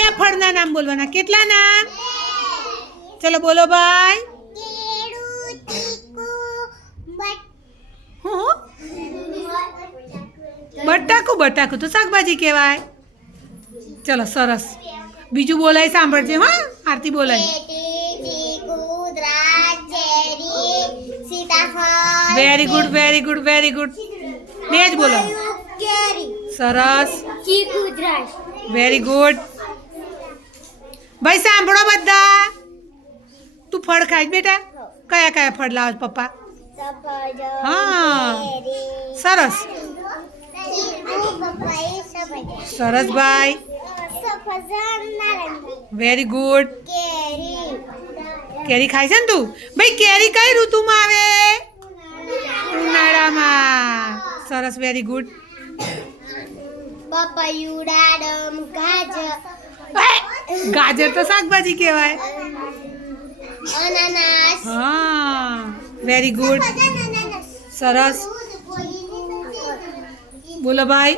કયા ફળના નામ બોલવાના? કેટલા નામ? ચલો બોલો ભાઈ. બટાકું. બટાકું તો શાકભાજી કહેવાય. ચલો સરસ. બીજું બોલાય સાંભળજે. હા, આરતી બોલાય. Very good, very good, very good. બે જ બોલો. સરસ, વેરી ગુડ. ભાઈ સાંભળો બધા. તું ફળ ખાય બેટા? કયા કયા ફળ લાવ પપ્પા? હા, સરસ સરસ ભાઈ. Very good. કેરી ખાય છે ને તું? ભાઈ કેરી કઈ ઋતુમાં આવે? ઉનાળામાં. સરસ, વેરી ગુડ. ગાજર તો શાકભાજી કહેવાય. હા, વેરી ગુડ. સરસ. બોલો ભાઈ,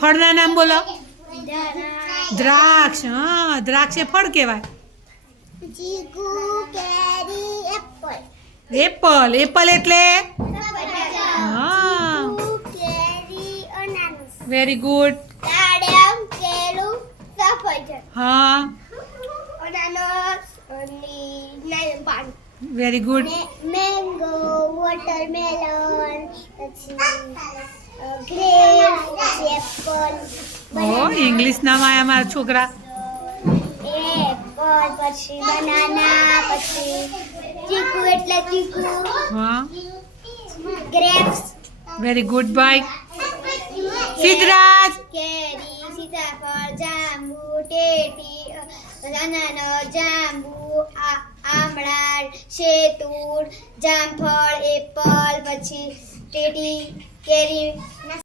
ફળના નામ બોલો. દ્રાક્ષ. હા, દ્રાક્ષ એ ફળ કહેવાય. એપલ. એપલ એટલે? હા, વેરી ગુડ. હા, very good. Mango, watermelon, grapes, apple. Oh, English નામ આયા મારા છોકરા. એપલ, પછી બનાના, પછી ચીકુ એટલે ચીકુ. હા, ગ્રેપ્સ. વેરી ગુડ ભાઈ. સિદ્ધરાજ. કેરી, સીતાફળ, જાંબુ, ટેટી, અનાનસ, જાંબુ, આમળા, શેતુર, જામફળ, એપલ, પછી ટેટી, કેરી.